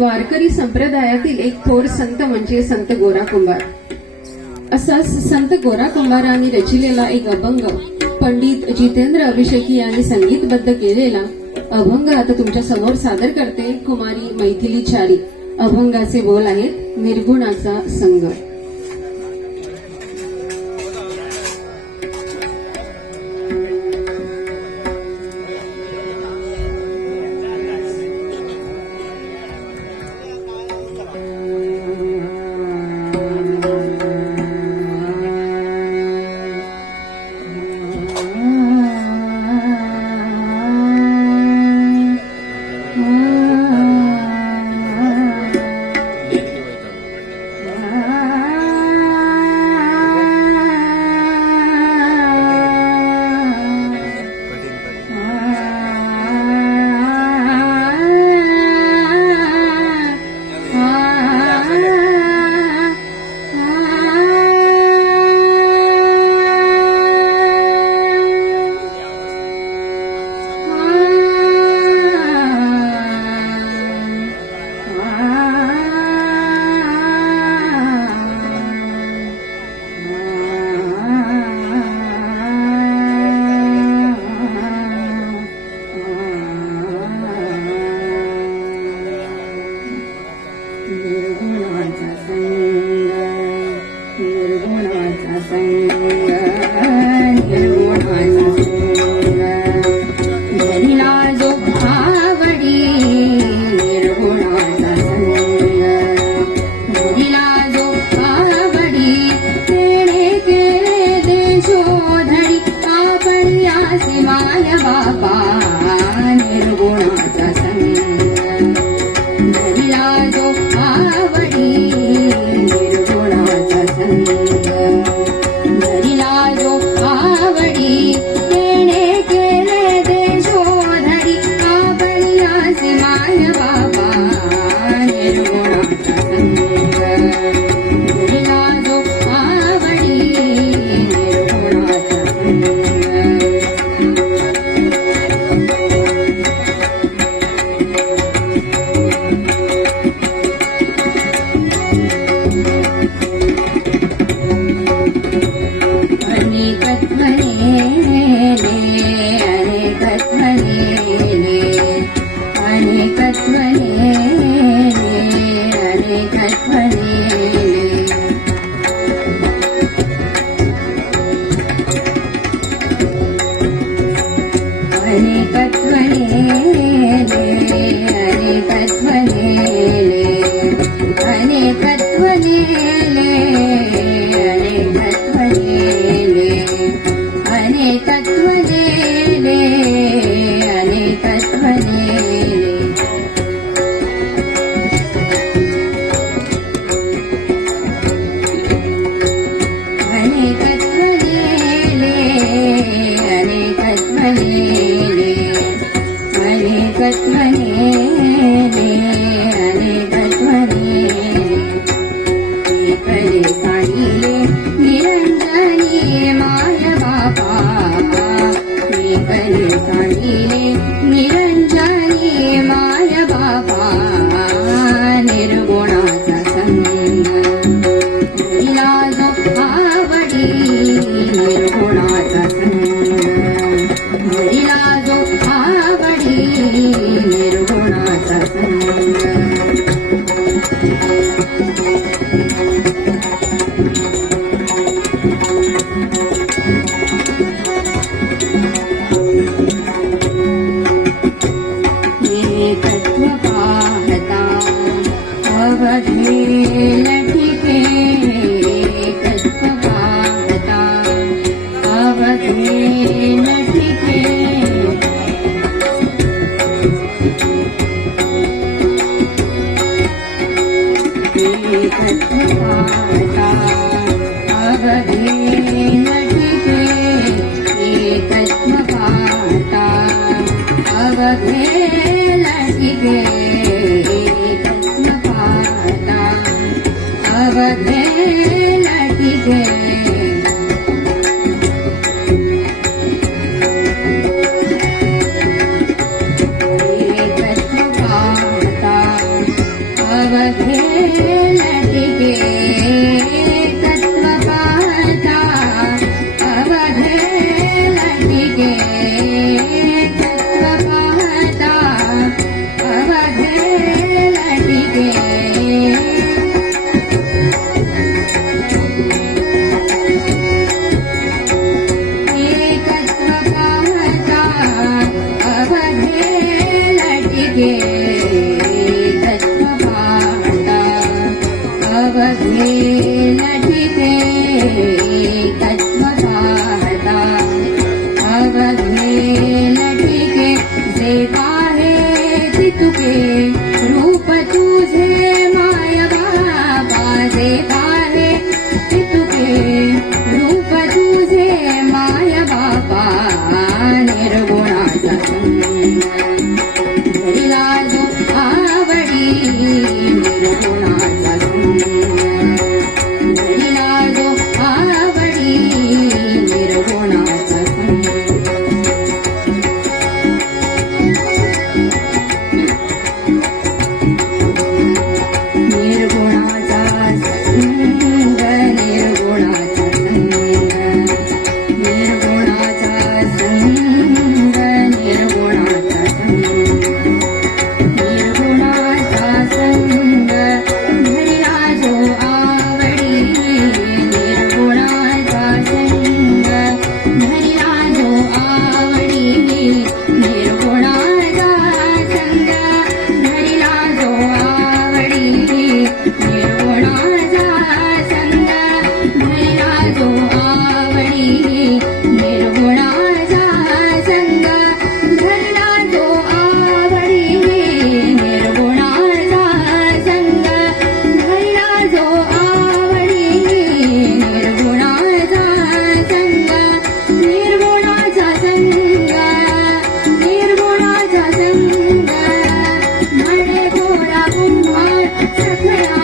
वारकरी संप्रदायातील एक थोर संत म्हणजे संत गोरा कुंभार. असाच संत गोरा कुंभारांनी रचिलेला एक अभंग पंडित जितेंद्र अभिषेकी यांनी संगीतबद्ध केलेला अभंग आता तुमच्या समोर सादर करते कुमारी मैथिली चारी. अभंगाचे बोल आहेत निर्गुणाचा संग. अवघे लटिके तत्व पाहता अवघे लटिके तत्व पाहता अवघे लटिके अवघे लटिके तत्व पाहता अवघे लटिके जे पाहे तितुके रूप तुझे माय बाबा जे पाहे तितुके रूप तुझे माय बाबा निर्गुणाचा घडीला जो आवडी निर्गुणाचा घडीला जो आवडी निर्गुणाचा निर्गुणाचा संग निर्गुणाचा संग निर्गुणाचा संग निर्गुणाचा संग निर्गुणाचा संग घडीला जो आवडी निर्गुणाचा संग घडीला जो आवडी निर्गुणाचा संग घडीला जो आवडी निर्गुणाचा संग घडीला जो आवडी निर्गुणाचा संग घडीला जो आवडी निर्गुणाचा संग घडीला जो आवडी निर्गुणाचा संग निर्गुणाचा संग निर्गुणाचा संग म्हणे गोरा कुंभार सखया